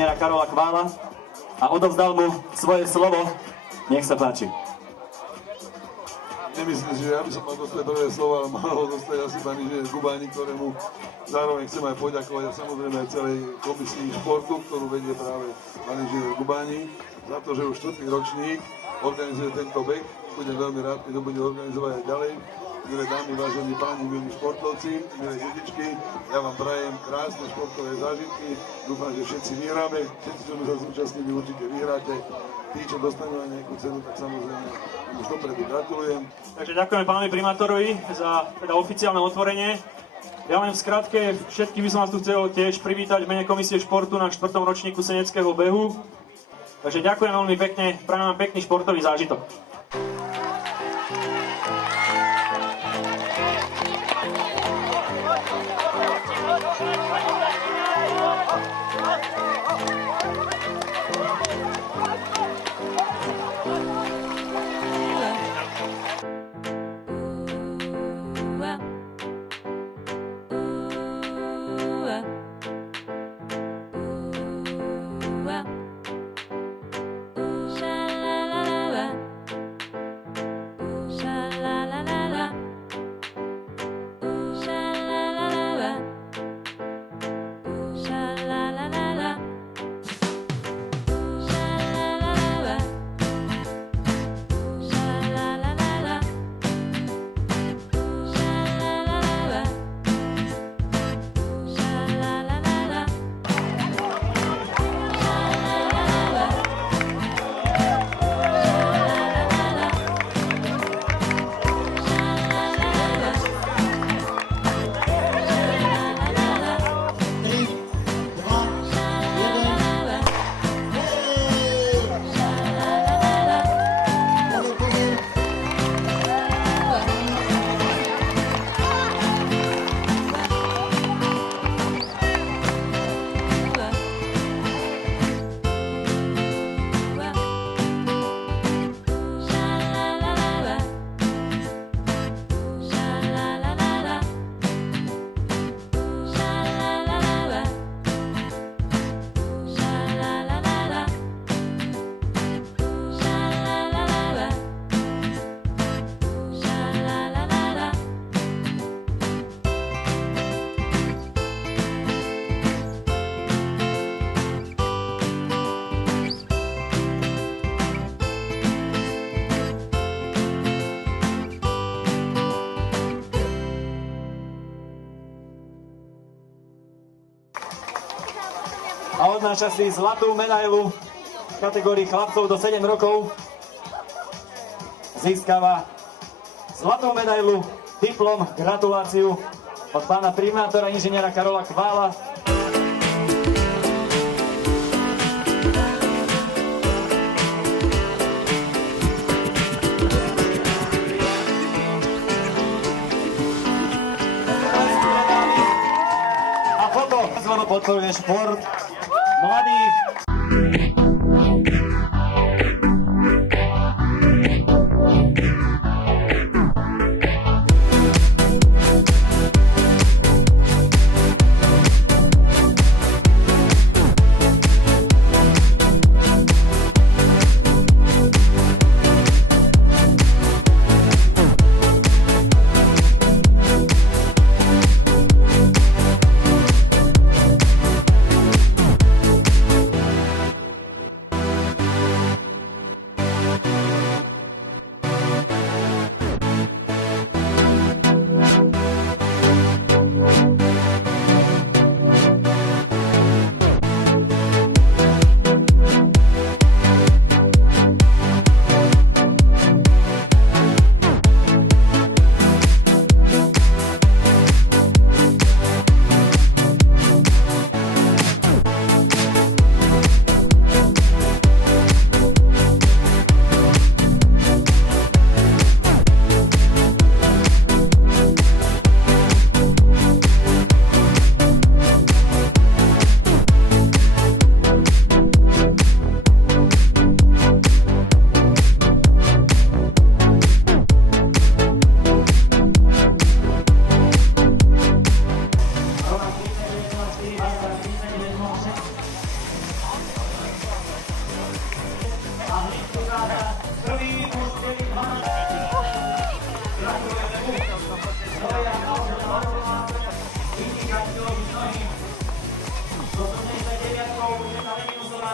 inžiniera Karola Kvála a odovzdal mu svoje slovo. Nech sa páči. Nemyslím si, že ja by som mal dostať prvé slovo, ale mal ho dostať asi pán inžinier Gubáni, ktorému zároveň chcem aj poďakovať a samozrejme aj celej komisii športu, ktorú vedie práve pán inžinier Gubáni, za to, že už 4. ročník organizuje tento beh. Budem veľmi rád, keď ho bude organizovať aj ďalej. Milé dámy, vážení páni, milí športovci, milé detičky, ja vám prajem krásne športové zážitky. Dúfam, že všetci vyhráme, všetci, čo sa zúčastnili, určite vyhráte. Tí, čo dostanú aj nejakú cenu, tak samozrejme už dopredu gratulujem. Takže ďakujeme pánovi primátorovi za teda oficiálne otvorenie. Ja len v skratke, všetkých by som vás tu chcel tiež privítať v mene Komisie športu na 4. ročníku seneckého behu. Takže ďakujem veľmi pekne, prajem vám pekný športový zážitok. A odnáša si zlatú medailu v kategórii chlapcov do 7 rokov. Získava zlatú medailu, diplom, gratuláciu od pána primátora inžiniera Karola Kvála. A foto podporuje šport mladých.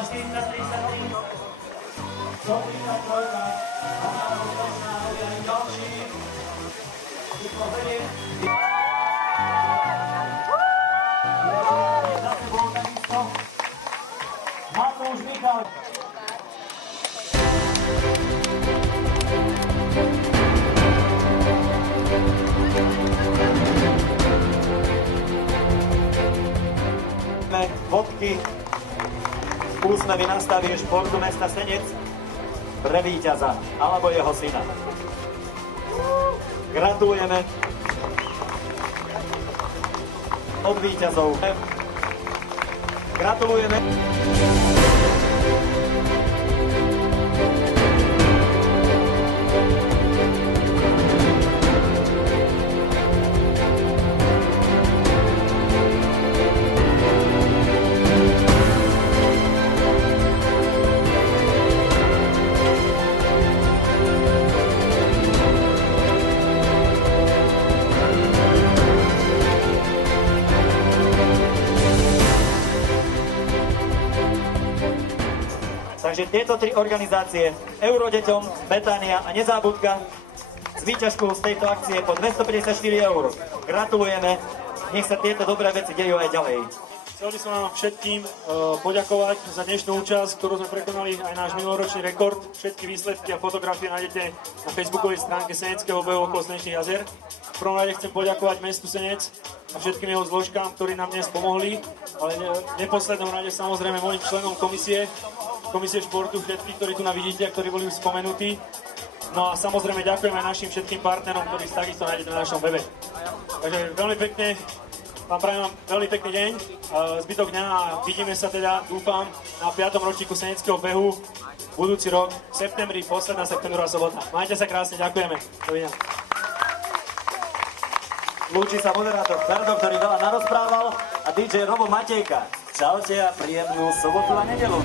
43, Sofíka trojka, Anna Rozložná, Olian ďalší, Všetko vedie. Za sebou takisto Matúš Michal. Fotky, úsmevy na stavie športu mesta Senec pre víťaza alebo jeho syna. Gratulujeme od víťazov. Gratulujeme. Takže tieto tri organizácie, Eurodeťom, Betania a Nezábudka, s výťažkou z tejto akcie po 254 €. Gratulujeme, nech sa tieto dobré veci dejú aj ďalej. Chcel by som vám všetkým poďakovať za dnešnú účasť, ktorú sme prekonali aj náš minuloročný rekord. Všetky výsledky a fotografie nájdete na facebookovej stránke Seneckého behu okolo Slnečných jazier. V prvom rade chcem poďakovať mestu Senec a všetkým jeho zložkám, ktorí nám dnes pomohli, ale v neposlednom rade samozrejme mojim členom komisie športu, všetkých, ktorí tu vidíte a ktorí boli už spomenutí. No a samozrejme ďakujem aj našim všetkým partnerom, ktorých takisto nájdete na našom webe. Takže veľmi pekne vám prajem veľmi pekný deň, zbytok dňa a vidíme sa teda, dúfam, na 5. ročníku Seneckého behu budúci rok v septembri, posledná septembrová sobota. Majte sa krásne, ďakujeme. Dovidenia. Lúči sa moderátor Ferdo, ktorý veľa narozprával, a DJ Robo Matejka. Čaute a príjemnú sobotu a nedelu.